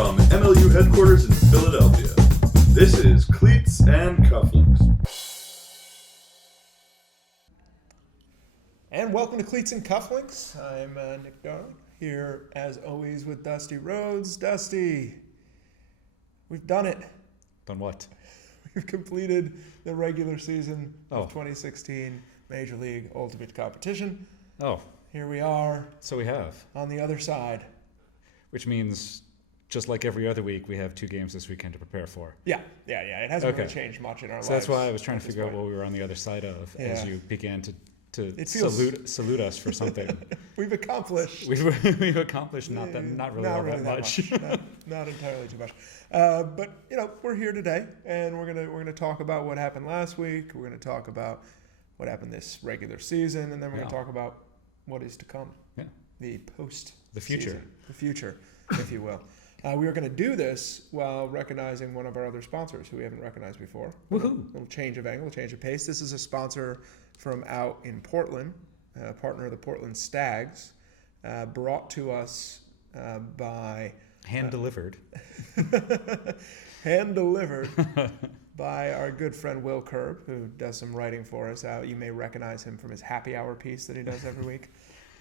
from MLU headquarters in Philadelphia, this is Cleats and Cufflinks. And welcome to Cleats and Cufflinks. I'm Nick Darling, here as always with Dusty Rhodes. Dusty, we've done it. Done what? We've completed the regular season of Oh. 2016 Major League Ultimate Competition. Oh, Here we are so we have. on the other side. Which means, just like every other week, we have 2 games this weekend to prepare for. Yeah. It hasn't really Okay. changed much in our lives. So that's why I was trying to at this figure out point. what we were on the other side of as Yeah. you began to It feels- salute us for something. We've accomplished. We've accomplished not really all that much. Not entirely too much. But we're here today, and we're gonna talk about what happened last week. We're gonna talk about what happened this regular season, and then we're gonna talk about what is to come. Yeah. The post. The future. Season. The future, if you will. We are going to do this while recognizing one of our other sponsors who we haven't recognized before. Woohoo! Little change of angle, change of pace. This is a sponsor from out in Portland, partner of the Portland Stags, brought to us by... Hand delivered. hand delivered by our good friend Will Curb, who does some writing for us. You may recognize him from his happy hour piece that he does every week.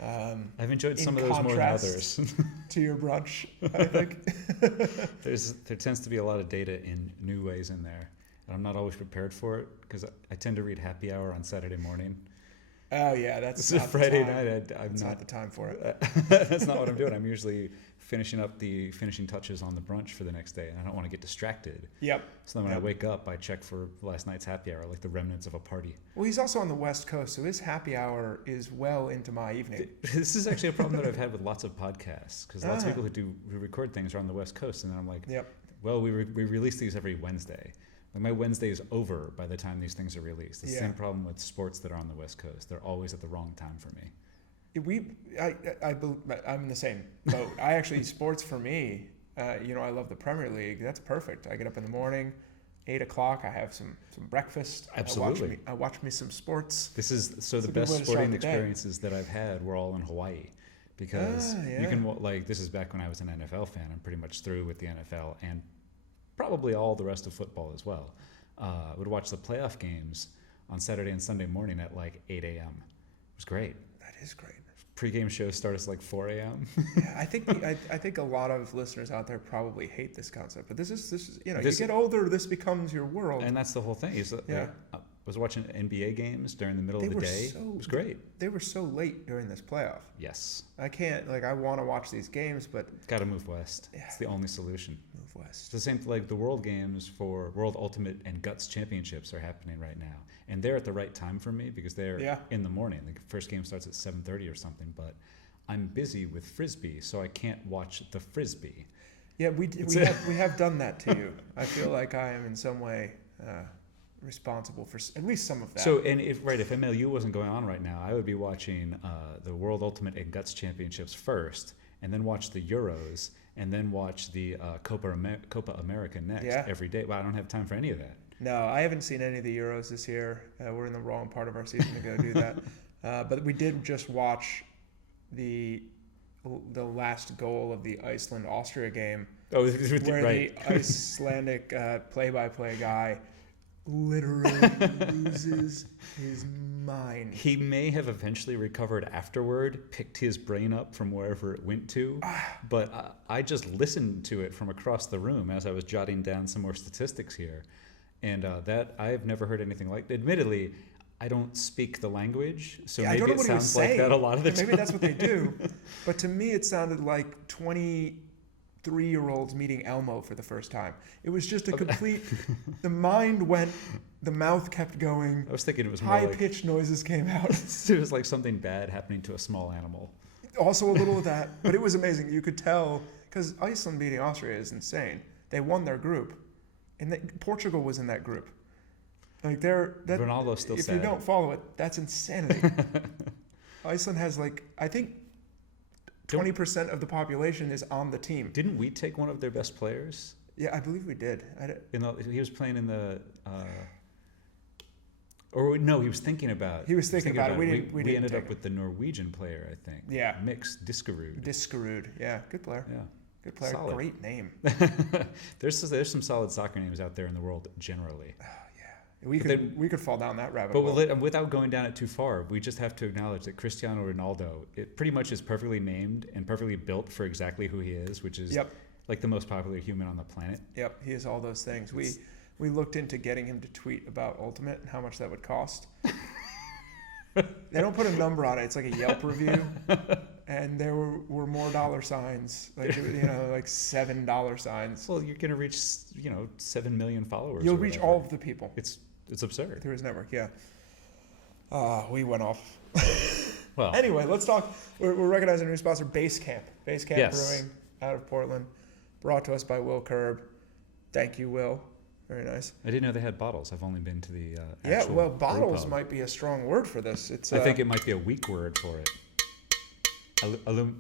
I've enjoyed some of those more than others. To your brunch, I think. There tends to be a lot of data in new ways in there, and I'm not always prepared for it because I tend to read happy hour on Saturday morning. Oh yeah, that's It's not Friday the time. night. I'm That's not not the time for it. That's not what I'm doing. I'm usually finishing up the finishing touches on the brunch for the next day, and I don't want to get distracted. Yep. So then when I Yep. wake up, I check for last night's happy hour, like the remnants of a party. Well, he's also on the West Coast, so his happy hour is well into my evening. This is actually a problem that I've had with lots of podcasts, because lots of Ah. people who record things are on the West Coast, and then I'm like, Yep. well, we release these every Wednesday. Like my Wednesday is over by the time these things are released. It's the Yeah. same problem with sports that are on the West Coast. They're always at the wrong time for me. I'm in the same boat. I actually, sports for me, I love the Premier League. That's perfect. I get up in the morning, 8 o'clock. I have some breakfast. Absolutely. I watch me some sports. This is so It's the a good best way to start sporting the day. experiences that I've had were all in Hawaii, because Yeah. you can this is back when I was an NFL fan. I'm pretty much through with the NFL and probably all the rest of football as well. I would watch the playoff games on Saturday and Sunday morning at like 8 a.m. It was great. That is great. Pre-game shows start at like 4 a.m. Yeah, I think a lot of listeners out there probably hate this concept, but this is you get older, this becomes your world. And that's the whole thing. I was watching NBA games during the middle of the day. It was great. They were so late during this playoff. Yes. I can't, I want to watch these games, but... Got to move west. Yeah. It's the only solution. Move west. It's the same, like the World Games for World Ultimate and Guts Championships are happening right now. And they're at the right time for me because they're in the morning. The first game starts at 7:30 or something, but I'm busy with Frisbee, so I can't watch the Frisbee. Yeah, we have done that to you. I feel like I am in some way responsible for at least some of that. So, and if MLU wasn't going on right now, I would be watching the World Ultimate and Guts Championships first, and then watch the Euros, and then watch the Copa America next every day. Well, I don't have time for any of that. No, I haven't seen any of the Euros this year. We're in the wrong part of our season to go do that. But we did just watch the last goal of the Iceland-Austria game, where the Icelandic play-by-play guy literally loses his mind. He may have eventually recovered afterward, picked his brain up from wherever it went to, but I just listened to it from across the room as I was jotting down some more statistics here, and that I've never heard anything like. Admittedly, I don't speak the language, so maybe it sounds like that a lot of the time. Maybe that's what they do, but to me it sounded like 23-year-olds meeting Elmo for the first time. It was just a complete... The mind went... The mouth kept going. I was thinking it was more high-pitched noises came out. It was like something bad happening to a small animal. Also a little of that, but it was amazing. You could tell, because Iceland beating Austria is insane. They won their group, and Portugal was in that group. Like Ronaldo's still if sad. you don't follow it, that's insanity. Iceland has I think 20% of the population is on the team. Didn't we take one of their best players? Yeah, I believe we did. He was playing in the Or no, he was thinking about. He was thinking about it. We ended up with the Norwegian player, I think. Yeah. Mix Diskerud. Diskerud. Yeah, good player. Yeah. Good player. Solid. Great name. There's some solid soccer names out there in the world generally. We could fall down that rabbit But hole. without going down it too far, we just have to acknowledge that Cristiano Ronaldo, it pretty much is perfectly named and perfectly built for exactly who he is, which is like the most popular human on the planet. Yep, he is all those things. We looked into getting him to tweet about Ultimate and how much that would cost. They don't put a number on it. It's like a Yelp review. And there were more dollar signs, like like $7 signs. Well, you're gonna reach 7 million followers. You'll reach all of the people. It's absurd. Through his network, yeah. We went off. Well, anyway, let's talk. We're recognizing a new sponsor, Basecamp. Basecamp Yes. Brewing out of Portland, brought to us by Will Curb. Thank you, Will. Very nice. I didn't know they had bottles. I've only been to the bottles might be a strong word for this. It's. I think it might be a weak word for it.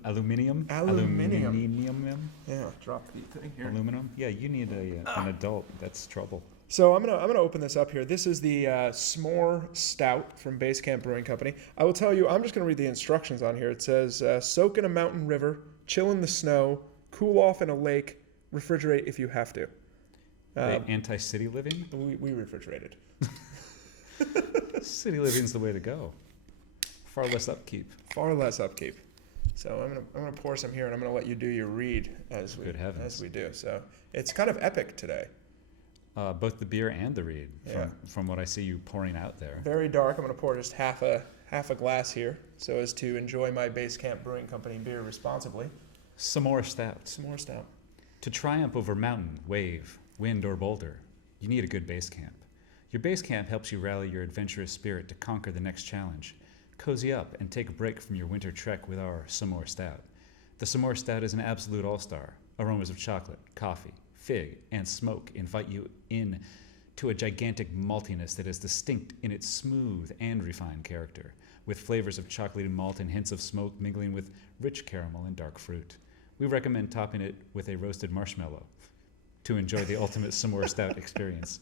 Aluminium. Aluminium. Yeah, drop the thing here. Aluminum. Yeah, you need an adult. That's trouble. So I'm gonna open this up here. This is the S'more Stout from Basecamp Brewing Company. I will tell you, I'm just gonna read the instructions on here. It says, soak in a mountain river, chill in the snow, cool off in a lake, refrigerate if you have to. Anti-city living? We refrigerated. City living's the way to go. Far less upkeep. Far less upkeep. So I'm gonna pour some here, and I'm gonna let you do your read as we do. So it's kind of epic today. Both the beer and the read, from what I see you pouring out there. Very dark. I'm gonna pour just half a glass here, so as to enjoy my Basecamp Brewing Company beer responsibly. S'more Stout. S'more Stout. To triumph over mountain, wave, wind, or boulder, you need a good base camp. Your base camp helps you rally your adventurous spirit to conquer the next challenge. Cozy up and take a break from your winter trek with our S'more Stout. The S'more Stout is an absolute all-star. Aromas of chocolate, coffee, fig, and smoke invite you in to a gigantic maltiness that is distinct in its smooth and refined character, with flavors of chocolatey malt and hints of smoke mingling with rich caramel and dark fruit. We recommend topping it with a roasted marshmallow to enjoy the ultimate S'more Stout experience.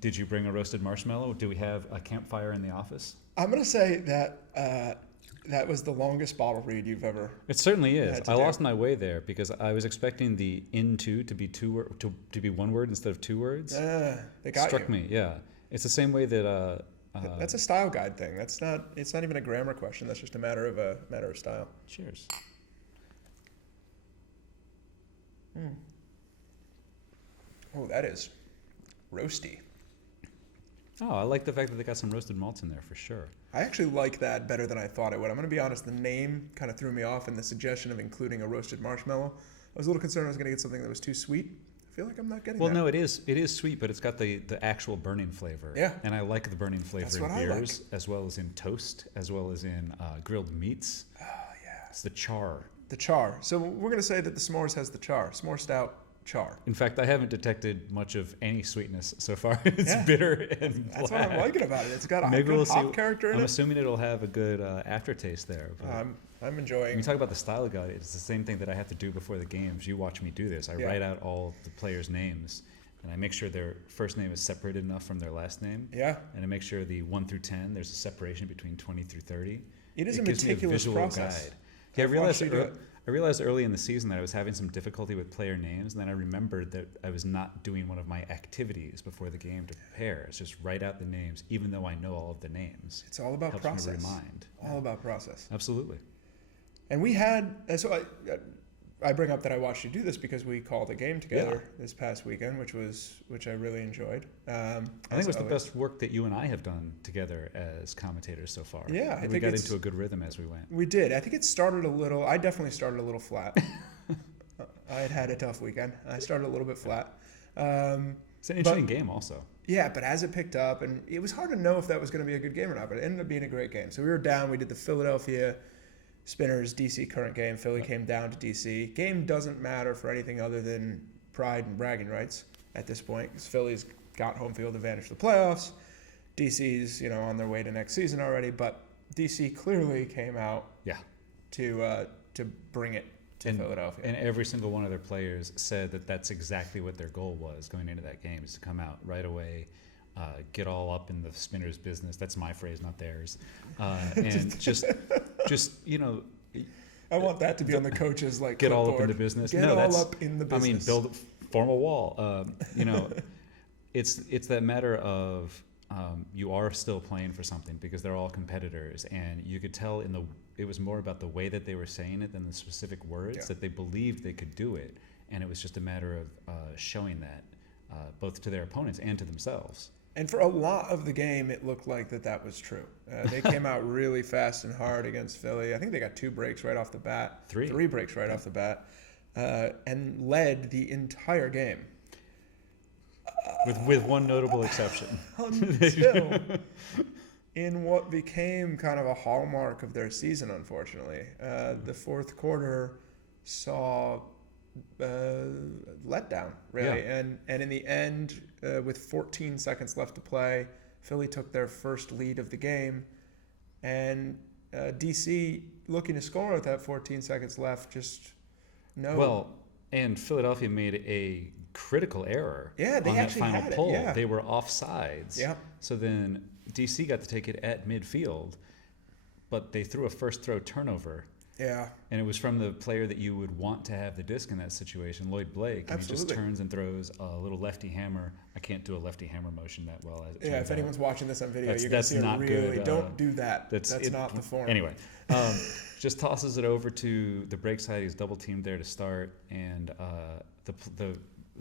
Did you bring a roasted marshmallow? Do we have a campfire in the office? I'm gonna say that that was the longest bottle read you've ever. It certainly is. I lost my way there because I was expecting the into to be to be one word instead of two words. They got Struck me. Yeah, it's the same way that. That's a style guide thing. That's not. It's not even a grammar question. That's just a matter of style. Cheers. Oh, that is roasty. Oh, I like the fact that they got some roasted malts in there for sure. I actually like that better than I thought it would. I'm going to be honest, the name kind of threw me off, and the suggestion of including a roasted marshmallow. I was a little concerned I was going to get something that was too sweet. I feel like I'm not getting that. Well, no, it is sweet, but it's got the actual burning flavor. Yeah. And I like the burning flavor in beers, as well as in toast, as well as in grilled meats. Oh, yeah. It's the char. The char. So we're going to say that the s'mores has the char. S'more Stout char. In fact, I haven't detected much of any sweetness so far. It's bitter and black. That's what I'm liking about it. It's got a good hop character in it. I'm assuming it'll have a good aftertaste there. I'm enjoying. When you talk about the style guide, it's the same thing that I have to do before the games. You watch me do this. I write out all the players' names, and I make sure their first name is separated enough from their last name. Yeah. And I make sure the 1 through 10, there's a separation between 20 through 30. It is a meticulous process. Guide. Yeah, I realized early in the season that I was having some difficulty with player names, and then I remembered that I was not doing one of my activities before the game to prepare. It's just write out the names, even though I know all of the names. It's all about process. Helps me remind. All about process. Absolutely. And we had, so I bring up that I watched you do this because we called a game together this past weekend, which I really enjoyed. I think it was the best work that you and I have done together as commentators so far. Yeah, I think we got into a good rhythm as we went. We did. I think it started a little. I definitely started a little flat. I had a tough weekend. I started a little bit flat. It's an interesting game, also. Yeah, but as it picked up, and it was hard to know if that was going to be a good game or not, but it ended up being a great game. So we were down. We did the Philadelphia Spinners DC current game. Philly came down to DC. Game doesn't matter for anything other than pride and bragging rights at this point, because Philly's got home field advantage for the playoffs. DC's on their way to next season already, but DC clearly came out to bring it to Philadelphia. And every single one of their players said that that's exactly what their goal was going into that game, is to come out right away, get all up in the Spinners' business. That's my phrase, not theirs. And just I want that to be on the coach's like get all up clipboard. into business. Get No, all that's up in the business. I mean, form a wall. It's that matter of you are still playing for something because they're all competitors, and you could tell it was more about the way that they were saying it than the specific words that they believed they could do it, and it was just a matter of showing that both to their opponents and to themselves. And for a lot of the game, it looked like that was true. They came out really fast and hard against Philly. I think they got 2 breaks right off the bat. 3 breaks right off the bat, and led the entire game. With one notable exception. Until in what became kind of a hallmark of their season, unfortunately. The fourth quarter saw letdown, really. Yeah. And in the end, with 14 seconds left to play, Philly took their first lead of the game. And DC, looking to score with that 14 seconds left, Well, and Philadelphia made a critical error they on that actually final had it, pull. yeah. They were offsides. Yeah. So then DC got to take it at midfield, but they threw a first throw turnover. Yeah. And it was from the player that you would want to have the disc in that situation, Lloyd Blake. And Absolutely. he just turns and throws a little lefty hammer. I can't do a lefty hammer motion that well. As it Yeah, turns if out. anyone's watching this on video, you're going to That's see it not really. good. Don't do that. That's not the form. Anyway, just tosses it over to the break side. He's double teamed there to start, and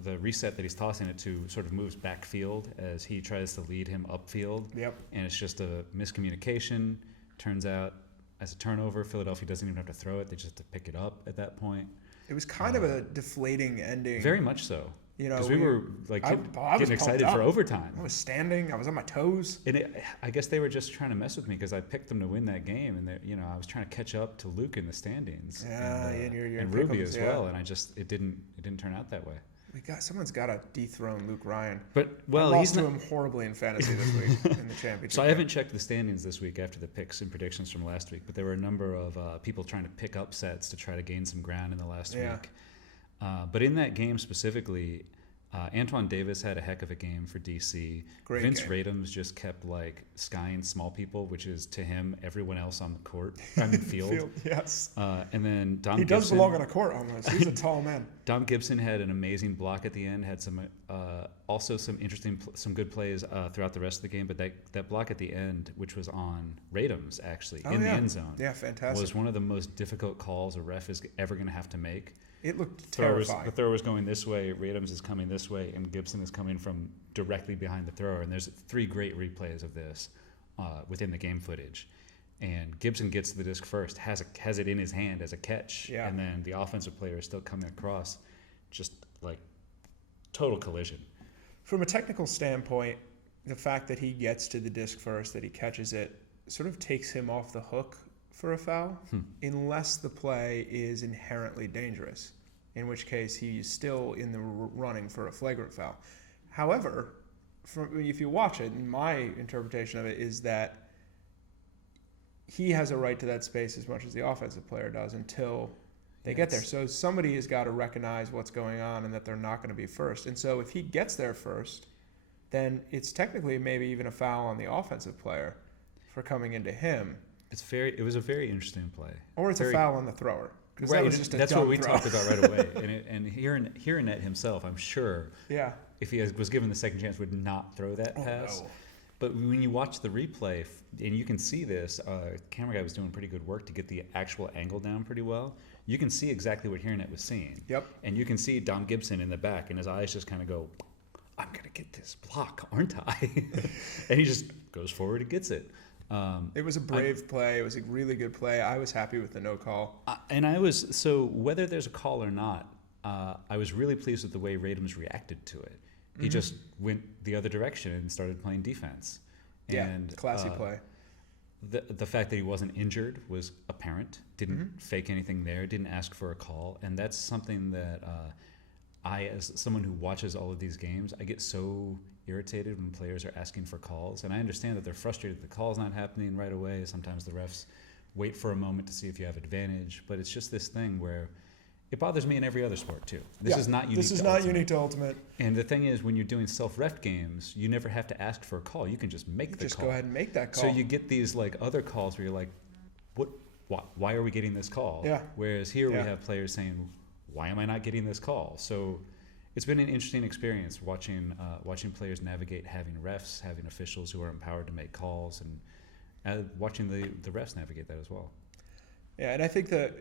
the reset that he's tossing it to sort of moves backfield as he tries to lead him upfield. Yep. And it's just a miscommunication. Turns out, as a turnover, Philadelphia doesn't even have to throw it; they just have to pick it up at that point. It was kind of a deflating ending. Very much so. You know, because we were like I was getting excited pumped for up. overtime. I was standing. I was on my toes. And I guess they were just trying to mess with me because I picked them to win that game, and I was trying to catch up to Luke in the standings. Yeah, and Ruby as well. And it didn't turn out that way. Someone's got to dethrone Luke Ryan. But I lost to him horribly in fantasy this week in the championship. So I haven't checked the standings this week after the picks and predictions from last week, but there were a number of people trying to pick up sets to try to gain some ground in the last week. But in that game specifically, Antoine Davis had a heck of a game for DC. Great Vince game. Radums just kept skying small people, which is to him everyone else on the court, on the field. Yes. And then Dom He Gibson, does belong on a court almost. He's a tall man. Dom Gibson had an amazing block at the end. Had some also some interesting, some good plays throughout the rest of the game. But that block at the end, which was on Radums actually in the end zone, fantastic. was one of the most difficult calls a ref is ever going to have to make. It looked terrifying. The thrower was going this way, Radums is coming this way, and Gibson is coming from directly behind the thrower. And there's 3 great replays of this within the game footage. And Gibson gets the disc first, has it in his hand as a catch, and then the offensive player is still coming across, just like total collision. From a technical standpoint, the fact that he gets to the disc first, that he catches it, sort of takes him off the hook for a foul, unless the play is inherently dangerous, in which case he's still in the running for a flagrant foul. However, if you watch it, my interpretation of it is that he has a right to that space as much as the offensive player does until they get there. So somebody has got to recognize what's going on and that they're not going to be first. And so if he gets there first, then it's technically maybe even a foul on the offensive player for coming into him. It was a very interesting play. Or it's a foul on the thrower. Right, that was just a that's dumb what we throw. talked about right away. And hearing that himself, I'm sure, if he was given the second chance, would not throw that pass. No. But when you watch the replay, and you can see this, camera guy was doing pretty good work to get the actual angle down pretty well. You can see exactly what Hearnet was seeing. Yep. And you can see Dom Gibson in the back, and his eyes just kind of go, I'm going to get this block, aren't I? And he just goes forward and gets it. It was a brave play. It was a really good play. I was happy with the no call. So whether there's a call or not, I was really pleased with the way Radums reacted to it. He just went the other direction and started playing defense. And classy play. The fact that he wasn't injured was apparent. Didn't fake anything there. Didn't ask for a call. And that's something that I, as someone who watches all of these games, I get so irritated when players are asking for calls. And I understand that they're frustrated the call's not happening right away. Sometimes the refs wait for a moment to see if you have advantage. But it's just this thing where it bothers me in every other sport too. This is not unique to Ultimate. And the thing is, when you're doing self-ref games, you never have to ask for a call. You can just make the call. Just go ahead and make that call. So you get these like other calls where you're like, why are we getting this call? Yeah. Whereas here we Yeah. have players saying, why am I not getting this call? So it's been an interesting experience watching players navigate having refs, having officials who are empowered to make calls, and watching the refs navigate that as well. Yeah, and I think that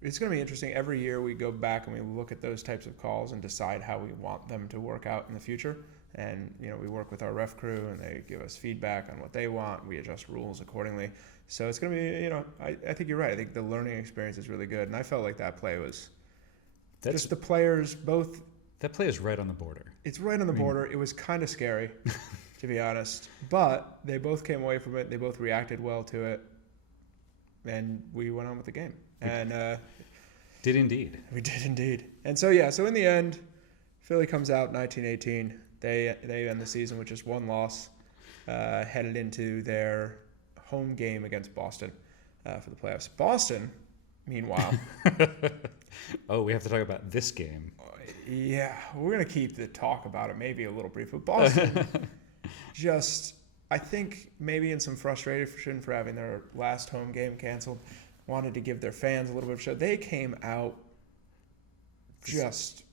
it's going to be interesting. Every year we go back and we look at those types of calls and decide how we want them to work out in the future. And, we work with our ref crew and they give us feedback on what they want. We adjust rules accordingly. So it's going to be, I think you're right. I think the learning experience is really good. And I felt like that play was just the players both. That play is right on the border. It's right on the border. It was kind of scary, to be honest. But they both came away from it. They both reacted well to it. And we went on with the game. And did indeed. We did indeed. And so in the end, Philly comes out 19-18. They end the season with just one loss, headed into their home game against Boston for the playoffs. Boston, meanwhile. Oh, we have to talk about this game. Yeah, we're going to keep the talk about it maybe a little brief. But Boston just, I think maybe in some frustration for having their last home game canceled, wanted to give their fans a little bit of show. They came out just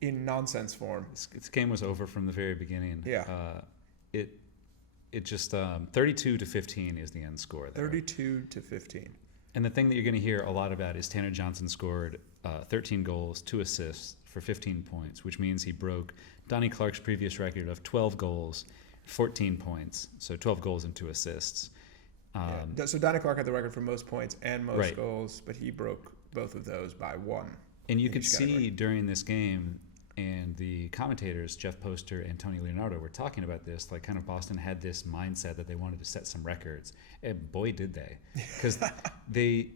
in nonsense form. This game was over from the very beginning. Yeah. It just 32-15 is the end score there. 32-15. And the thing that you're going to hear a lot about is Tanner Johnson scored 13 goals, 2 assists for 15 points, which means he broke Donnie Clark's previous record of 12 goals, 14 points. So 12 goals and 2 assists. So Donnie Clark had the record for most points and most right. goals, but he broke both of those by 1. And you could see during this game, and the commentators, Jeff Poster and Tony Leonardo, were talking about this, like kind of Boston had this mindset that they wanted to set some records. And boy, did they. Because they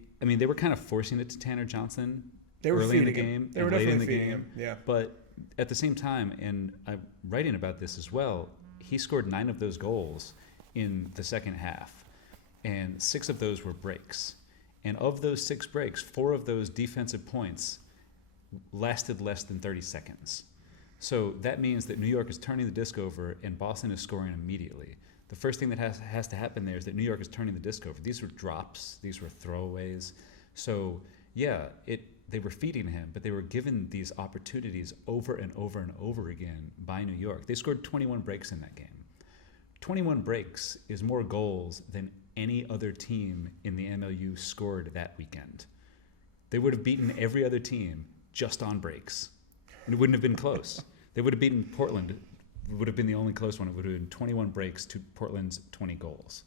were kind of forcing it to Tanner Johnson early in the game. They were definitely feeding him, yeah. But at the same time, and I'm writing about this as well, he scored 9 of those goals in the second half. And 6 of those were breaks. And of those 6 breaks, 4 of those defensive points lasted less than 30 seconds. So that means that New York is turning the disc over and Boston is scoring immediately. The first thing that has to happen there is that New York is turning the disc over. These were drops. These were throwaways. So, yeah, they were feeding him, but they were given these opportunities over and over and over again by New York. They scored 21 breaks in that game. 21 breaks is more goals than any other team in the MLU scored that weekend. They would have beaten every other team just on breaks. And it wouldn't have been close. They would have beaten Portland. It would have been the only close one. It would have been 21 breaks to Portland's 20 goals.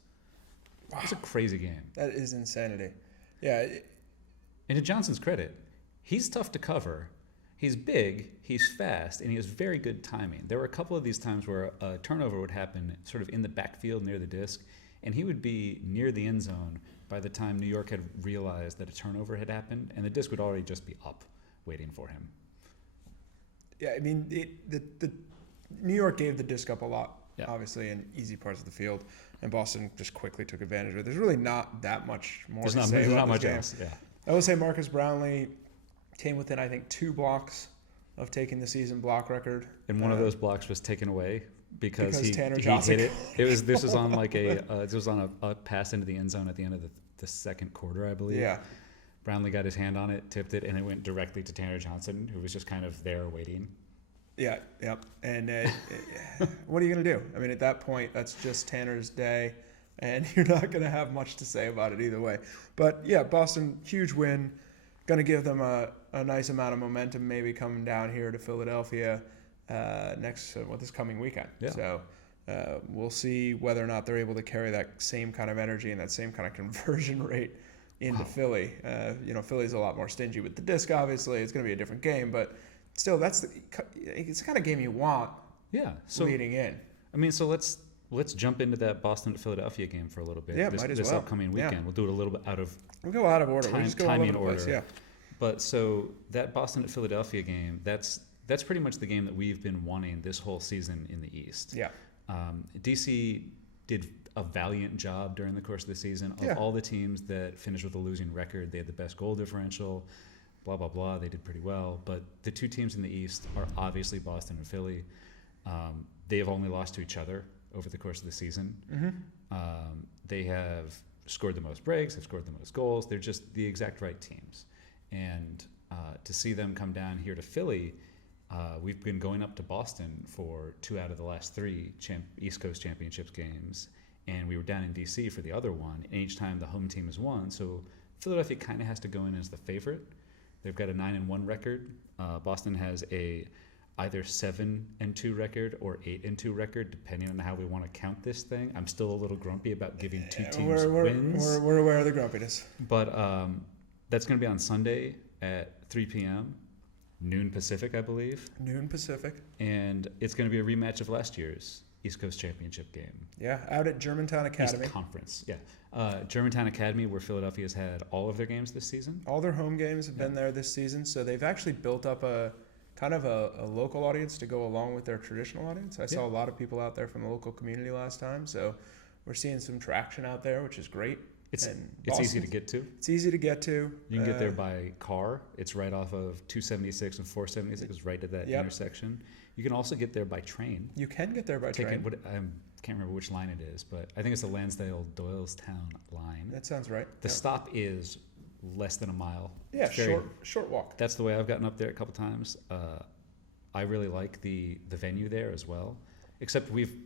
Wow. It's a crazy game. That is insanity. Yeah. And to Johnson's credit, he's tough to cover. He's big, he's fast, and he has very good timing. There were a couple of these times where a turnover would happen sort of in the backfield near the disc, and he would be near the end zone by the time New York had realized that a turnover had happened, and the disc would already just be up, waiting for him. Yeah, I mean, the New York gave the disc up a lot, yeah. Obviously, in easy parts of the field, and Boston just quickly took advantage of it. There's really not that much more to say about this game. There's not much else, yeah. I will say Marcus Brownlee came within, I think, 2 blocks of taking the season block record. And one of those blocks was taken away because Tanner he Johnson hit it. This was on like this was on a pass into the end zone at the end of the second quarter, I believe. Yeah. Brownlee got his hand on it, tipped it, and it went directly to Tanner Johnson, who was just kind of there waiting. Yeah, yep. And what are you going to do? I mean, at that point, that's just Tanner's day, and you're not going to have much to say about it either way. But, yeah, Boston, huge win. Going to give them a nice amount of momentum maybe coming down here to Philadelphia this coming weekend. Yeah. So we'll see whether or not they're able to carry that same kind of energy and that same kind of conversion rate into Philly. Philly's a lot more stingy with the disc, obviously. It's going to be a different game, but still, it's the kind of game you want leading in. I mean, so let's jump into that Boston to Philadelphia game for a little bit. Yeah, might as well. This upcoming weekend. Yeah. We'll do it a little bit out of We'll go out of order. We'll just go timing order. Place, yeah. But so that Boston to Philadelphia game, that's pretty much the game that we've been wanting this whole season in the East. Yeah. DC did a valiant job during the course of the season. Of all the teams that finished with a losing record, they had the best goal differential, blah, blah, blah. They did pretty well. But the 2 teams in the East are obviously Boston and Philly. They have only lost to each other over the course of the season. Mm-hmm. They have scored the most breaks, they've scored the most goals. They're just the exact right teams. And to see them come down here to Philly, we've been going up to Boston for 2 out of the last 3 East Coast Championships games. And we were down in D.C. for the other one. And each time the home team has won. So Philadelphia kind of has to go in as the favorite. They've got a 9-1 record. Boston has a either 7-2 record or 8-2 record, depending on how we want to count this thing. I'm still a little grumpy about giving two teams wins. We're aware of the grumpiness. But that's going to be on Sunday at 3 p.m., noon Pacific, I believe. Noon Pacific. And it's going to be a rematch of last year's East Coast Championship game. Yeah, out at Germantown Academy. East Conference, yeah. Germantown Academy, where Philadelphia's had all of their games this season. All their home games have been there this season, so they've actually built up a kind of a local audience to go along with their traditional audience. I saw a lot of people out there from the local community last time, so we're seeing some traction out there, which is great. It's easy to get to. It's easy to get to. You can get there by car. It's right off of 276 and 476, right at that intersection. You can also get there by train. You can get there by train. I can't remember which line it is, but I think it's the Lansdale-Doylestown line. That sounds right. The stop is less than a mile. Yeah, short walk. That's the way I've gotten up there a couple times. I really like the venue there as well, except we've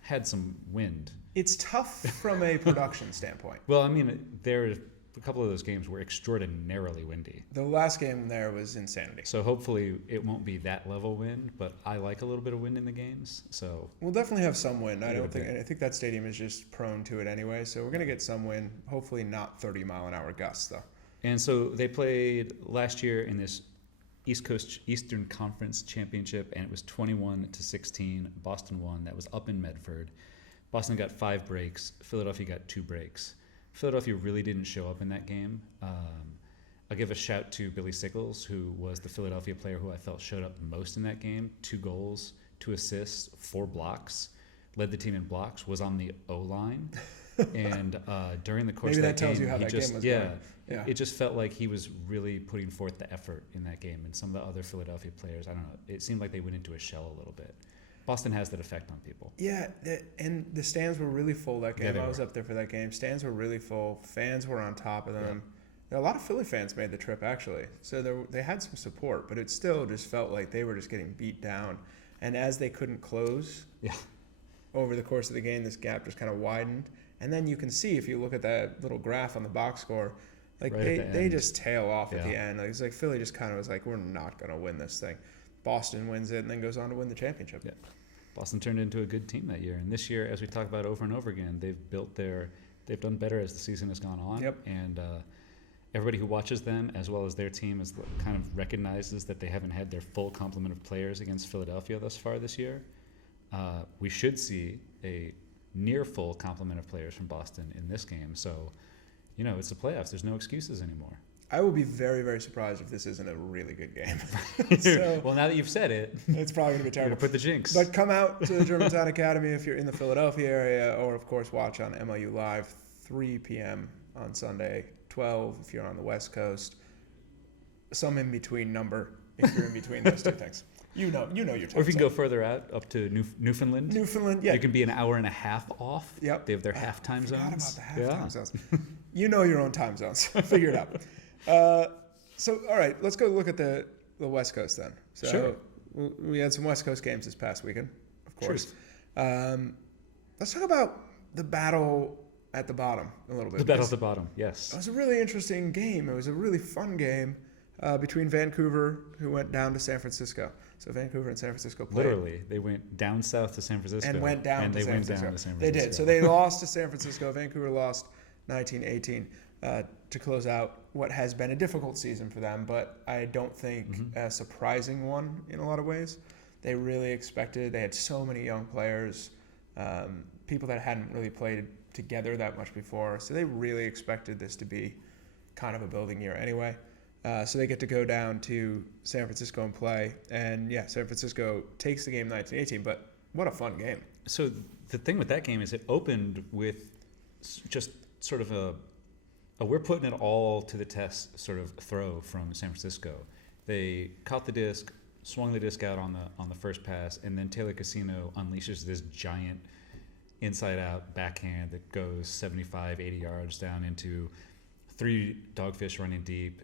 had some wind. It's tough from a production standpoint. Well, I mean, a couple of those games were extraordinarily windy. The last game there was insanity. So hopefully it won't be that level wind, but I like a little bit of wind in the games. So we'll definitely have some wind. I think that stadium is just prone to it anyway. So we're gonna get some wind. Hopefully not 30-mile-an-hour gusts though. And so they played last year in this East Coast Eastern Conference Championship, and it was 21-16. Boston won. That was up in Medford. Boston got 5 breaks. Philadelphia got 2 breaks. Philadelphia really didn't show up in that game. I'll give a shout to Billy Sickles, who was the Philadelphia player who I felt showed up most in that game. 2 goals, 2 assists, 4 blocks. Led the team in blocks. Was on the O-line. And during the course Maybe of that tells game, you how that game was going. Yeah. It just felt like he was really putting forth the effort in that game. And some of the other Philadelphia players, I don't know, it seemed like they went into a shell a little bit. Boston has that effect on people. Yeah, and the stands were really full that game. Yeah, I was up there for that game. Stands were really full. Fans were on top of them. Yeah. A lot of Philly fans made the trip, actually. So they had some support, but it still just felt like they were just getting beat down. And as they couldn't close over the course of the game, this gap just kind of widened. And then you can see, if you look at that little graph on the box score, like they just tail off at the end. Like, it's like Philly just kind of was like, we're not going to win this thing. Boston wins it and then goes on to win the championship. Yeah. Boston turned into a good team that year. And this year, as we talk about over and over again, they've done better as the season has gone on. Yep. And everybody who watches them, as well as their team, is kind of recognizes that they haven't had their full complement of players against Philadelphia thus far this year. We should see a near full complement of players from Boston in this game. So, it's the playoffs. There's no excuses anymore. I will be very, very surprised if this isn't a really good game. Well, now that you've said it, it's probably going to be terrible. You're going to put the jinx. But come out to the Germantown Academy if you're in the Philadelphia area, or, of course, watch on MLU Live, 3 p.m. on Sunday, 12 if you're on the West Coast. Some in-between number if you're in between those two things. You know your time. Or if you can go further out, up to Newfoundland. Newfoundland, yeah. You can be an hour and a half off. Yep. They have their half-time zones. I forgot about the half-time zones. You know your own time zones. Figure it out. So, all right, let's go look at the West Coast then. So Sure. We had some West Coast games this past weekend, of course. Sure. Let's talk about the battle at the bottom a little bit. The battle at the bottom, yes. It was a really interesting game. It was a really fun game between Vancouver, who went down to San Francisco. So Vancouver and San Francisco played. Literally, they went down south to San Francisco. And went down to San Francisco. Down to San Francisco. They did. So they lost to San Francisco. Vancouver lost 19-18 to close out what has been a difficult season for them, but I don't think a surprising one in a lot of ways. They really expected. They had so many young players, people that hadn't really played together that much before. So they really expected this to be kind of a building year anyway. So they get to go down to San Francisco and play. And yeah, San Francisco takes the game 19-18, but what a fun game. So the thing with that game is it opened with just sort of a we're putting it all to the test sort of throw from San Francisco. They caught the disc, swung the disc out on the first pass, and then Taylor Casino unleashes this giant inside out backhand that goes 75, 80 yards down into 3 Dogfish running deep,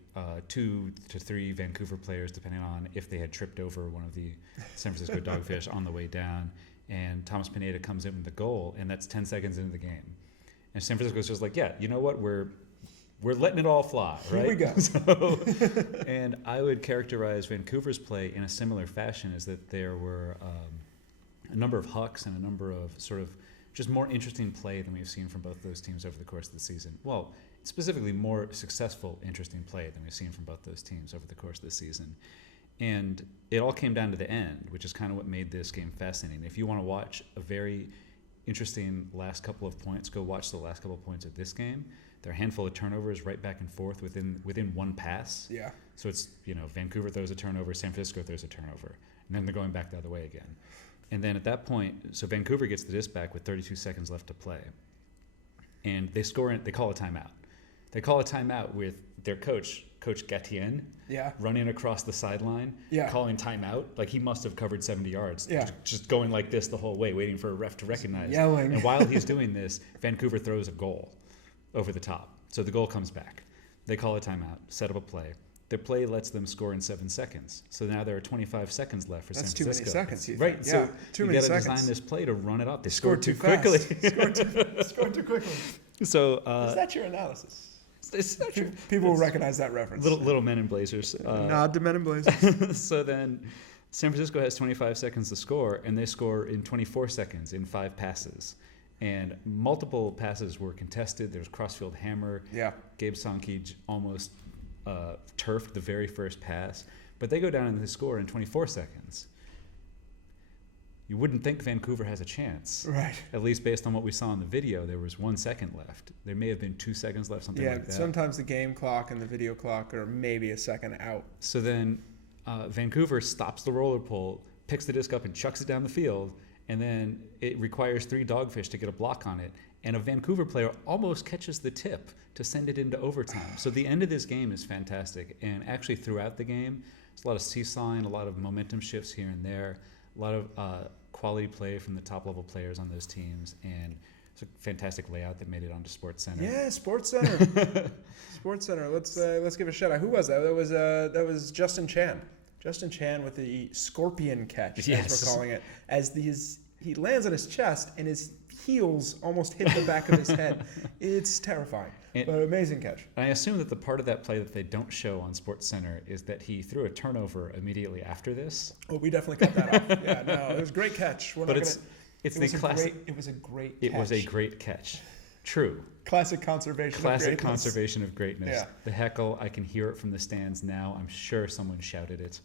2 to 3 Vancouver players, depending on if they had tripped over one of the San Francisco Dogfish on the way down. And Thomas Pineda comes in with the goal, and that's 10 seconds into the game. And San Francisco's just like, yeah, you know what? We're letting it all fly, right? Here we go. So, and I would characterize Vancouver's play in a similar fashion, is that there were a number of hucks and a number of sort of just more interesting play than we've seen from both those teams over the course of the season. Well, specifically more successful, interesting play than we've seen from both those teams over the course of the season. And it all came down to the end, which is kind of what made this game fascinating. If you want to watch a very interesting last couple of points, go watch the last couple of points of this game. There are a handful of turnovers right back and forth within one pass. Yeah. So it's, Vancouver throws a turnover, San Francisco throws a turnover, and then they're going back the other way again. And then at that point, so Vancouver gets the disc back with 32 seconds left to play. And they call a timeout. They call a timeout with their coach Gatien, running across the sideline, calling timeout. Like he must have covered 70 yards, just going like this the whole way, waiting for a ref to recognize. Yelling. And while he's doing this, Vancouver throws a goal over the top. So the goal comes back. They call a timeout, set up a play. Their play lets them score in 7 seconds. So now there are 25 seconds left for San Francisco. That's too many seconds. Right. Yeah, So too you many got to seconds. design this play to run it up. They Scored too fast. quickly. Scored too quickly. So Is that your analysis? it's not true. People will recognize that reference. Little Men in Blazers. Nod to Men in Blazers. So then San Francisco has 25 seconds to score, and they score in 24 seconds in 5 passes. And multiple passes were contested. There was crossfield hammer. Yeah. Gabe Sankey almost turfed the very first pass. But they go down and they score in 24 seconds. You wouldn't think Vancouver has a chance. Right. At least based on what we saw in the video, there was 1 second left. There may have been 2 seconds left, something like that. Sometimes the game clock and the video clock are maybe a second out. So then Vancouver stops the roller pull, picks the disc up and chucks it down the field, and then it requires 3 Dogfish to get a block on it. And a Vancouver player almost catches the tip to send it into overtime. So the end of this game is fantastic. And actually throughout the game, there's a lot of seesawing, a lot of momentum shifts here and there, a lot of quality play from the top-level players on those teams, and it's a fantastic layout that made it onto Sports Center. Yeah, Sports Center. Sports Center. Let's give a shout out. Who was that? That was Justin Chan. Justin Chan with the scorpion catch, as we're calling it. He lands on his chest and his heels almost hit the back of his head. It's terrifying, but amazing catch. I assume that the part of that play that they don't show on Sports Center is that he threw a turnover immediately after this. Oh, we definitely cut that off. Yeah, no, it was a great catch. It was a great catch. True. Classic conservation of greatness. Yeah. The heckle, I can hear it from the stands now. I'm sure someone shouted it.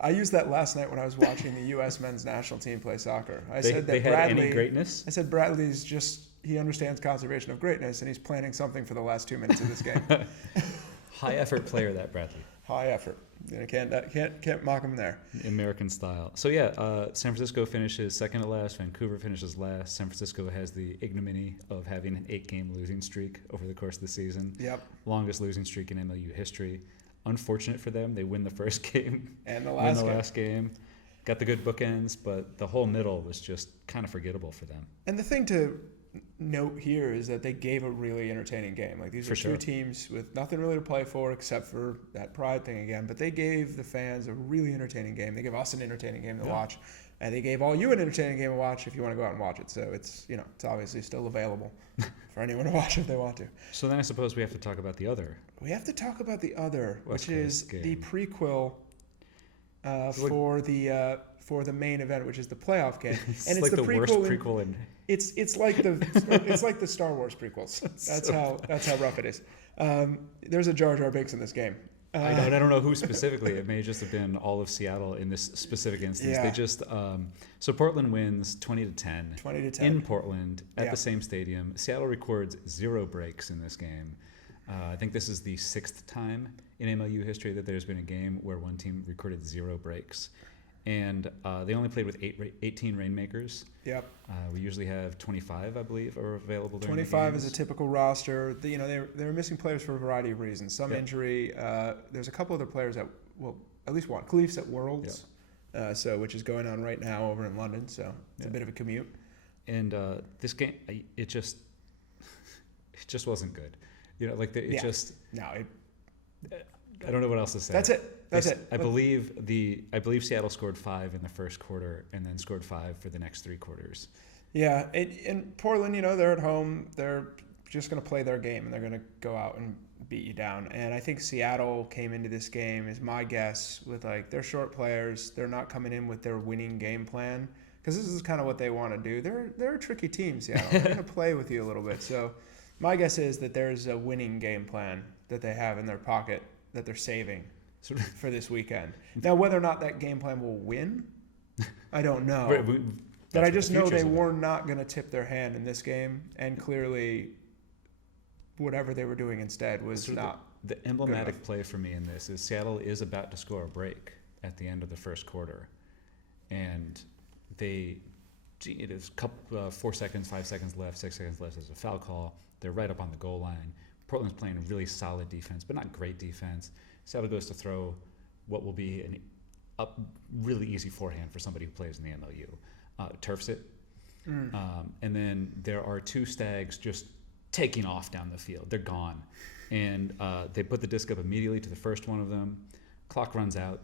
I used that last night when I was watching the U.S. men's national team play soccer. I said that had Bradley, any greatness? I said Bradley's he understands conservation of greatness, and he's planning something for the last 2 minutes of this game. High effort player, that Bradley. High effort. Can't mock him there. American style. So yeah, San Francisco finishes second to last. Vancouver finishes last. San Francisco has the ignominy of having an 8-game losing streak over the course of the season. Yep. Longest losing streak in MLU history. Unfortunate for them, they win the first game and the last game. Got the good bookends, but the whole middle was just kind of forgettable for them. And the thing to note here is that they gave a really entertaining game. Like these are two teams with nothing really to play for except for that pride thing again. But they gave the fans a really entertaining game. They gave us an entertaining game to watch, and they gave all you an entertaining game to watch if you want to go out and watch it. So it's it's obviously still available for anyone to watch if they want to. So then I suppose we have to talk about the other. We have to talk about the other, West which is game. the prequel for the main event, which is the playoff game. It's and like it's the worst prequel in. It's like the Star Wars prequels. That's how rough it is. There's a Jar Jar Binks in this game. I don't know who specifically. It may just have been all of Seattle in this specific instance. Yeah. They just so Portland wins 20-10. 20-10 in Portland at the same stadium. Seattle records 0 breaks in this game. I think this is the 6th time in MLU history that there's been a game where one team recorded 0 breaks. And they only played with 18 Rainmakers. Yep. We usually have 25, I believe, are available during 25 the is a typical roster. They were missing players for a variety of reasons. Some injury. There's a couple other players at least one. Cleats at Worlds, which is going on right now over in London. So it's a bit of a commute. And this game, it just wasn't good. You know, like it just. No, I don't know what else to say. That's it. I believe Seattle scored 5 in the first quarter and then scored 5 for the next 3 quarters. Yeah, and Portland, they're at home. They're just going to play their game, and they're going to go out and beat you down. And I think Seattle came into this game, is my guess, with like their short players. They're not coming in with their winning game plan because this is kind of what they want to do. They're a tricky team, Seattle. They're going to play with you a little bit. So my guess is that there's a winning game plan that they have in their pocket that they're saving for this weekend. Now, whether or not that game plan will win, I don't know. Right, but I just know they were not going to tip their hand in this game, and clearly whatever they were doing instead was not the emblematic play for me in this is Seattle is about to score a break at the end of the first quarter, and it is 4 seconds, 5 seconds left, 6 seconds left. There's a foul call. They're right up on the goal line. Portland's playing a really solid defense, but not great defense. Seattle goes to throw what will be a really easy forehand for somebody who plays in the MLU. Turfs it. And then there are 2 Stags just taking off down the field. They're gone. And they put the disc up immediately to the first one of them. Clock runs out,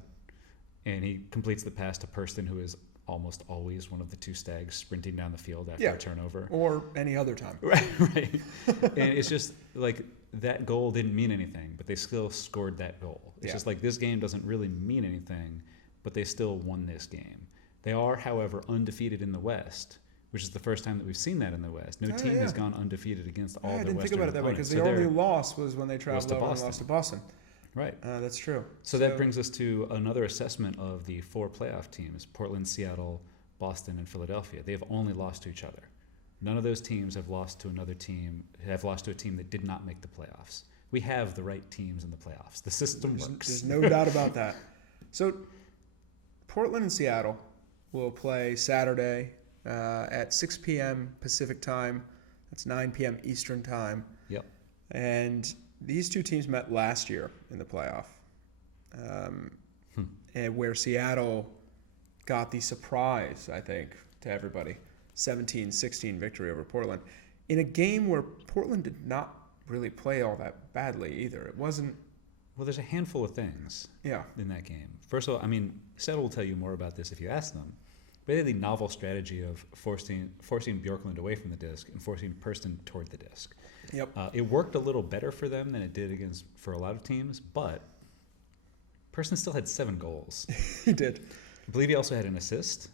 and he completes the pass to Purston, who is almost always one of the 2 Stags sprinting down the field after a turnover. Or any other time. Right. And it's just like that goal didn't mean anything, but they still scored that goal. It's just like this game doesn't really mean anything, but they still won this game. They are, however, undefeated in the West, which is the first time that we've seen that in the West. No team has gone undefeated against all their Western opponents. I didn't think about it that way because the only loss was when they traveled over and lost to Boston. Right. That's true. So that brings us to another assessment of the 4 playoff teams: Portland, Seattle, Boston, and Philadelphia. They have only lost to each other. None of those teams have lost to another team, have lost to a team that did not make the playoffs. We have the right teams in the playoffs. The system works. There's no doubt about that. So Portland and Seattle will play Saturday at 6 p.m. Pacific time. That's 9 p.m. Eastern time. Yep. And these 2 teams met last year in the playoff, and where Seattle got the surprise, I think, to everybody, 17-16 victory over Portland, in a game where Portland did not really play all that badly either. It wasn't... Well, there's a handful of things in that game. First of all, I mean, Seattle will tell you more about this if you ask them, but they had the novel strategy of forcing Bjorklund away from the disc and forcing Purston toward the disc. Yep. It worked a little better for them than it did for a lot of teams, but Purston still had 7 goals. He did. I believe he also had an assist.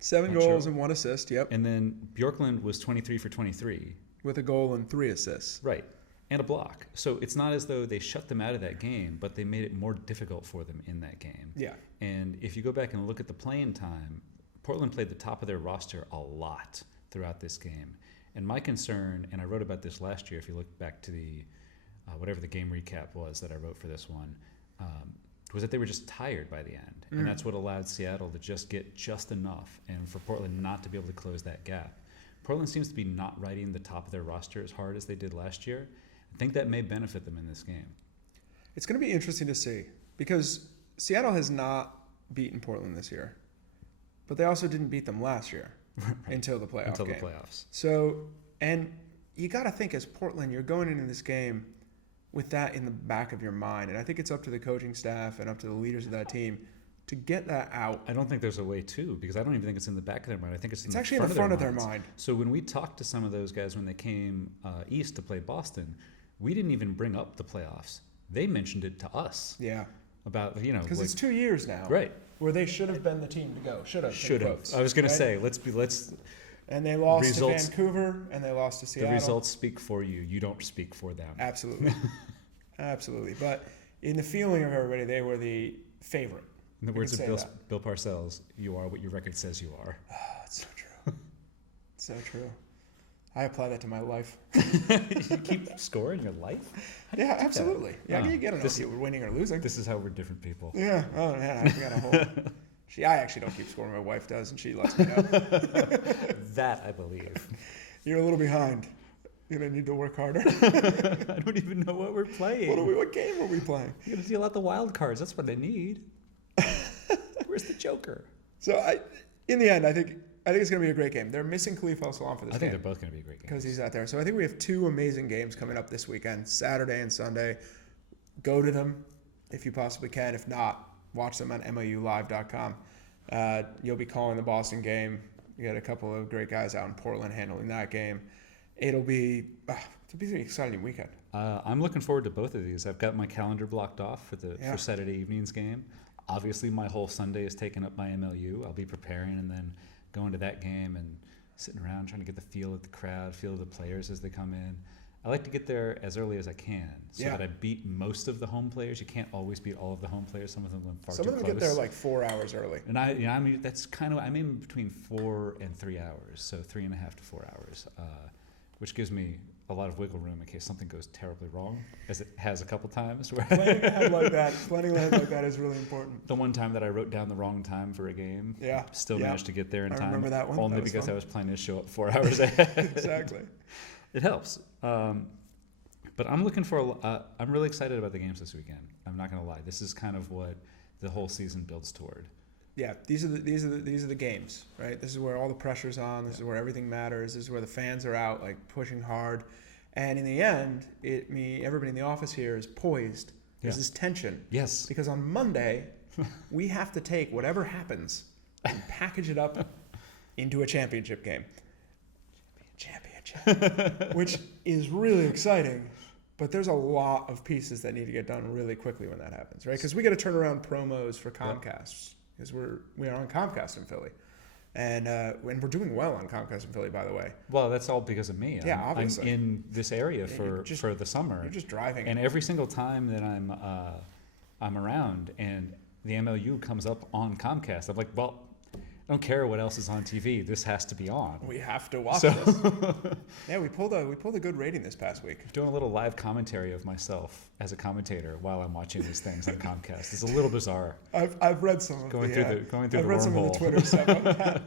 7 goals and 1 assist, yep. And then Bjorklund was 23 for 23. With a goal and 3 assists. Right. And a block. So it's not as though they shut them out of that game, but they made it more difficult for them in that game. Yeah. And if you go back and look at the playing time, Portland played the top of their roster a lot throughout this game. And my concern, and I wrote about this last year, if you look back to the whatever the game recap was that I wrote for this one, was that they were just tired by the end. And that's what allowed Seattle to just get just enough and for Portland not to be able to close that gap. Portland seems to be not riding the top of their roster as hard as they did last year. I think that may benefit them in this game. It's going to be interesting to see because Seattle has not beaten Portland this year, but they also didn't beat them last year until the playoffs. The playoffs. So, and you got to think as Portland, you're going into this game with that in the back of your mind. And I think it's up to the coaching staff and up to the leaders of that team to get that out. I don't think there's a way to, because I don't even think it's in the back of their mind. I think it's actually in the front of their mind. So when we talked to some of those guys when they came east to play Boston, we didn't even bring up the playoffs. They mentioned it to us. Yeah. About, because it's 2 years now. Right. Where they should have been the team to go. Should have. I was going to say, let's. And they lost to Vancouver, and they lost to Seattle. The results speak for you. You don't speak for them. Absolutely. Absolutely. But in the feeling of everybody, they were the favorite. In the words of Bill Parcells, you are what your record says you are. Oh, it's so true. It's so true. I apply that to my life. You keep scoring your life? Yeah, absolutely. Yeah, you get if we're winning or losing. This is how we're different people. Yeah. Oh, man, I got a whole... I actually don't keep scoring. My wife does, and she lets me know. That I believe. You're a little behind. You're going to need to work harder. I don't even know what we're playing. What game are we playing? You're going to deal out the wild cards. That's what I need. Where's the Joker? So, in the end, I think I think it's going to be a great game. They're missing Khalif El-Salam for this I game. think they're both going to be great games. Because he's out there. So I think we have 2 amazing games coming up this weekend, Saturday and Sunday. Go to them if you possibly can. If not, watch them on MOUlive.com. You'll be calling the Boston game. You got a couple of great guys out in Portland handling that game. It'll be an exciting weekend. I'm looking forward to both of these. I've got my calendar blocked off for Saturday evening's game. Obviously, my whole Sunday is taken up by MLU. I'll be preparing and then going to that game and sitting around trying to get the feel of the crowd, feel of the players as they come in. I like to get there as early as I can so that I beat most of the home players. You can't always beat all of the home players. Some of them live far too close. Some of them get there like 4 hours early. And I'm in between 4 and 3 hours, so 3.5 to 4 hours, which gives me a lot of wiggle room in case something goes terribly wrong, as it has a couple times. Planning ahead like that is really important. The one time that I wrote down the wrong time for a game, still managed to get there in time. I remember that one. Only because I was planning to show up 4 hours ahead. Exactly. It helps. But I'm looking for. I'm really excited about the games this weekend. I'm not going to lie. This is kind of what the whole season builds toward. Yeah, these are the games, right? This is where all the pressure's on. This is where everything matters. This is where the fans are out, like pushing hard. And in the end, everybody in the office here is poised. There's this tension. Yes. Because on Monday, we have to take whatever happens and package it up into a championship game. Championship. Which is really exciting. But there's a lot of pieces that need to get done really quickly when that happens, right? Because we got to turn around promos for Comcast. Because we are on Comcast in Philly. And we're doing well on Comcast in Philly, by the way. Well, that's all because of me. Obviously. I'm in this area for the summer. You're just driving. And every single time that I'm around and the MLU comes up on Comcast, I'm like, well, I don't care what else is on TV. This has to be on. We have to watch this. Yeah, we pulled a good rating this past week. Doing a little live commentary of myself as a commentator while I'm watching these things on Comcast. It's a little bizarre. I've read some of going through the I've read some of the wormhole. Twitter stuff on that.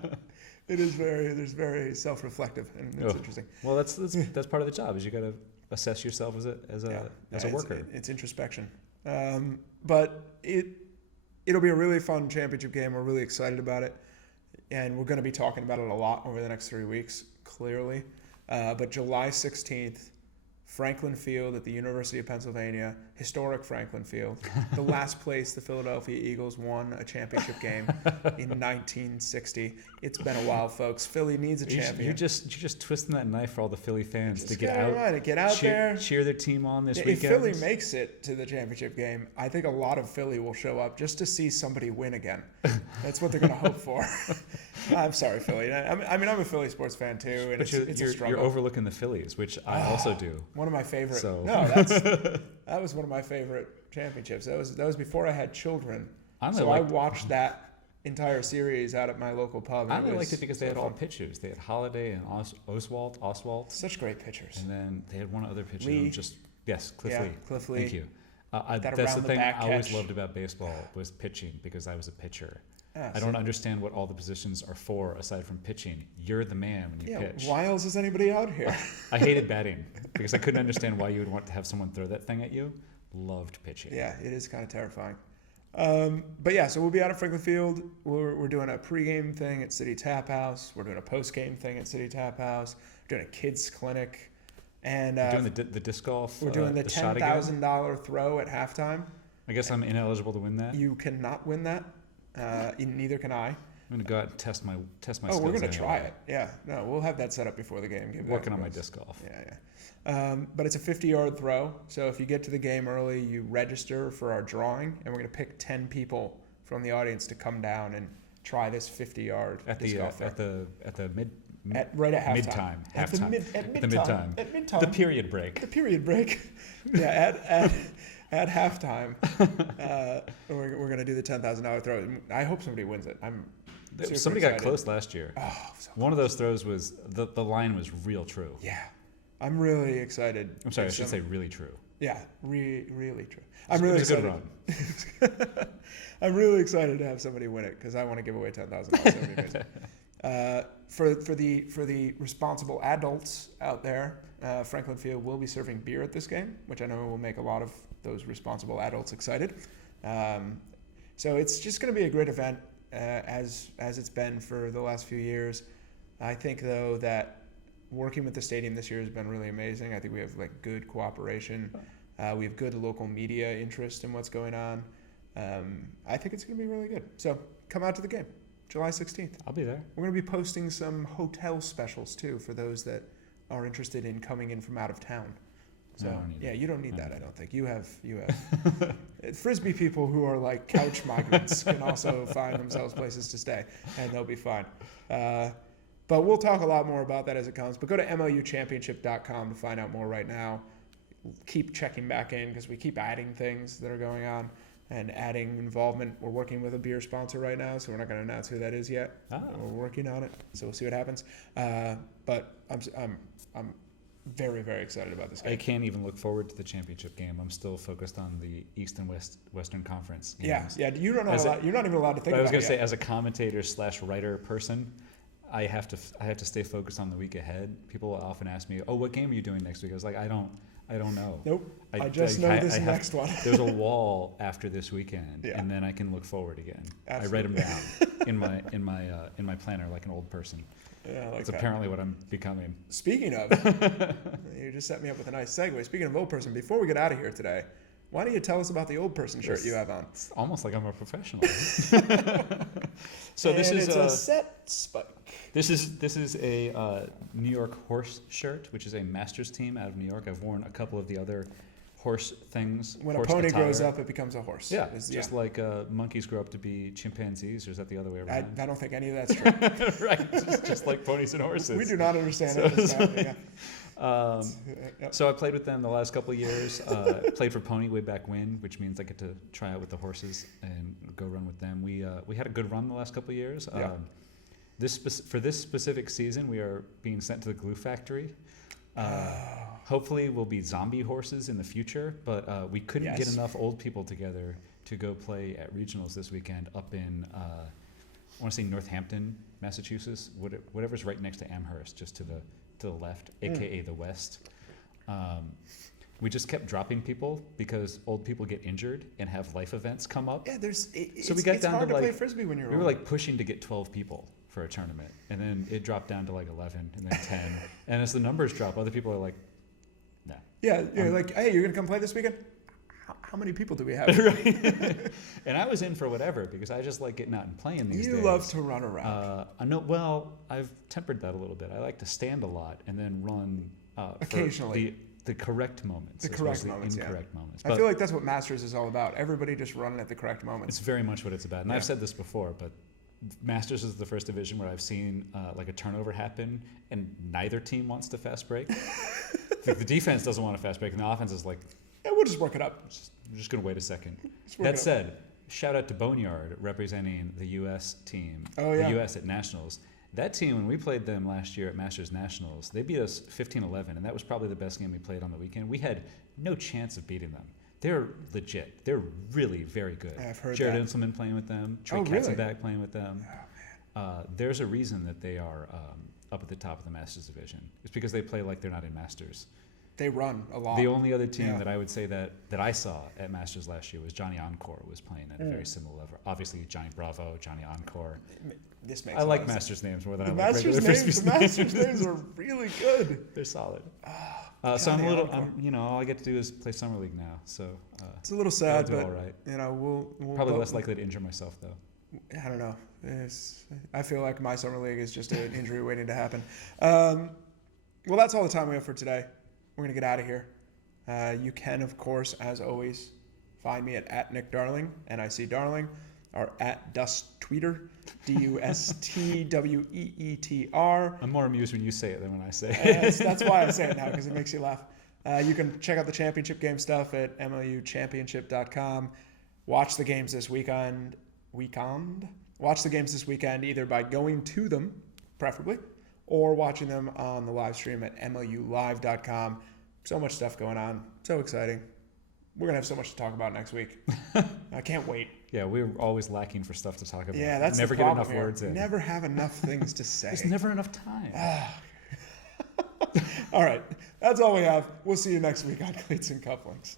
It is very self-reflective and it's interesting. Well, that's part of the job. Is you got to assess yourself as a worker. It's introspection. But it'll be a really fun championship game. We're really excited about it. And we're going to be talking about it a lot over the next 3 weeks, clearly. But July 16th, Franklin Field at the University of Pennsylvania, historic Franklin Field. The last place the Philadelphia Eagles won a championship game in 1960. It's been a while, folks. Philly needs a champion. You're just twisting that knife for all the Philly fans to get out there, cheer their team on this weekend. If Philly makes it to the championship game, I think a lot of Philly will show up just to see somebody win again. That's what they're going to hope for. I'm sorry, Philly. I'm a Philly sports fan too, and it's a struggle. You're overlooking the Phillies, which I also do. One of my favorite. So. No, that was one of my favorite championships. That was before I had children. I watched that entire series out at my local pub. I really liked it because they had all pitchers. They had Holiday and Oswalt. Such great pitchers. And then they had one other pitcher. Lee. Cliff Lee. Cliff Lee. Thank you. That's the thing I always loved about baseball was pitching because I was a pitcher. I don't understand what all the positions are for aside from pitching. You're the man when you pitch. Why else is anybody out here? I hated batting because I couldn't understand why you would want to have someone throw that thing at you. Loved pitching. Yeah, it is kind of terrifying. So we'll be out at Franklin Field. We're doing a pregame thing at City Tap House. We're doing a postgame thing at City Tap House. We're doing a kids clinic. And we're doing the disc golf. We're doing the $10,000 throw at halftime. I guess I'm ineligible to win that. You cannot win that. Neither can I. I'm going to go out and test my skills. We're going to try it. Yeah. No, we'll have that set up before the game. Working on my disc golf. Yeah. But it's a 50-yard throw. So if you get to the game early, you register for our drawing, and we're going to pick 10 people from the audience to come down and try this 50-yard disc golf throw. Right at halftime. At midtime. The period break. Yeah, at halftime, we're going to do the $10,000 throw. I hope somebody wins it. Somebody got close last year. One of those throws was the line was real true. Yeah, I'm really excited. I'm sorry, I should say really true. Yeah, really true. I'm really excited. It was a good run. I'm really excited to have somebody win it because I want to give away $10,000. For the responsible adults out there, Franklin Field will be serving beer at this game, which I know will make a lot of those responsible adults excited. So it's just going to be a great event. as it's been for the last few years. I think though that working with the stadium this year has been really amazing. I think we have like good cooperation. We have good local media interest in what's going on. I think it's going to be really good. So come out to the game, July 16th. I'll be there. We're going to be posting some hotel specials too for those that are interested in coming in from out of town. So you don't need that. I don't think you have. Frisbee people who are like couch migrants can also find themselves places to stay, and they'll be fine. But we'll talk a lot more about that as it comes. But go to MLUchampionship.com to find out more right now. Keep checking back in because we keep adding things that are going on and adding involvement. We're working with a beer sponsor right now, so we're not going to announce who that is yet. We're working on it, so we'll see what happens. But I'm very, very excited about this game. I can't even look forward to the championship game. I'm still focused on the East and Western Conference games. Yeah. You're not even allowed to think about it. I was going to say, as a commentator / writer person, I have to stay focused on the week ahead. People often ask me, "Oh, what game are you doing next week?" I was like, I don't know. Nope. I just know this next one. There's a wall after this weekend, and then I can look forward again. Absolutely. I write them down in my planner like an old person. Yeah, That's apparently what I'm becoming. Speaking of, you just set me up with a nice segue. Speaking of old person, before we get out of here today, why don't you tell us about the old person shirt you have on? It's almost like I'm a professional. So this is a set spike. This is a New York horse shirt, which is a Masters team out of New York. I've worn a couple of the other horse things. When horse a pony attire. grows up, it becomes a horse. Yeah, just like monkeys grow up to be chimpanzees, or is that the other way around? I don't think any of that's true. Right, just like ponies and horses. We do not understand it. So I played with them the last couple of years. Played for Pony way back when, which means I get to try out with the horses and go run with them. We had a good run the last couple of years. For this specific season, we are being sent to the glue factory. Hopefully, we'll be zombie horses in the future, but we couldn't get enough old people together to go play at regionals this weekend up in, I want to say Northampton, Massachusetts, whatever's right next to Amherst, just to the left, aka the west. We just kept dropping people because old people get injured and have life events come up. Yeah, so we got it's down hard to play frisbee when you're we old. were like pushing to get 12 people for a tournament, and then it dropped down to like 11 and then 10. And as the numbers drop, other people are like, no. Yeah, you're like, hey, you're gonna come play this weekend? How many people do we have? Right. And I was in for whatever because I just like getting out and playing these days. You love to run around. I know. Well, I've tempered that a little bit. I like to stand a lot and then run occasionally. The correct moments. The correct moments. Incorrect moments. I feel like that's what Masters is all about. Everybody just running at the correct moments. It's very much what it's about. And I've said this before, but Masters is the first division where I've seen like a turnover happen and neither team wants to fast break. The defense doesn't want to fast break and the offense is like, yeah, we'll just work it up. I'm just going to wait a second. That said, shout out to Boneyard representing the U.S. team, the U.S. at Nationals. That team, when we played them last year at Masters Nationals, they beat us 15-11, and that was probably the best game we played on the weekend. We had no chance of beating them. They're legit. They're really very good. I've heard Jared that. Inselman playing with them. Trey Katzenbach playing with them. There's a reason that they are up at the top of the Masters division. It's because they play like they're not in Masters. They run a lot. The only other team that I would say that I saw at Masters last year was Johnny Encore was playing at a very similar level. Obviously, Johnny Bravo, Johnny Encore. This makes I like Masters names more than I like regular Frisbee names. The Masters names are really good. They're solid. So I'm a little, all I get to do is play Summer League now. So it's a little sad, but all right. We'll probably less likely to injure myself though. I don't know. I feel like my Summer League is just an injury waiting to happen. Well, that's all the time we have for today. We're going to get out of here. You can, of course, as always, find me at Nick Darling, NIC Darling, or at Dust Tweeter, DUSTWEETR. I'm more amused when you say it than when I say it. That's why I say it now, because it makes you laugh. You can check out the championship game stuff at MLUchampionship.com. Watch the games this weekend. Watch the games this weekend either by going to them, preferably, or watching them on the live stream at MLUlive.com. So much stuff going on. So exciting. We're going to have so much to talk about next week. I can't wait. Yeah, we're always lacking for stuff to talk about. Yeah, that's never the problem get enough words in. Never have enough things to say. There's never enough time. All right. That's all we have. We'll see you next week on Cleats and Cufflinks.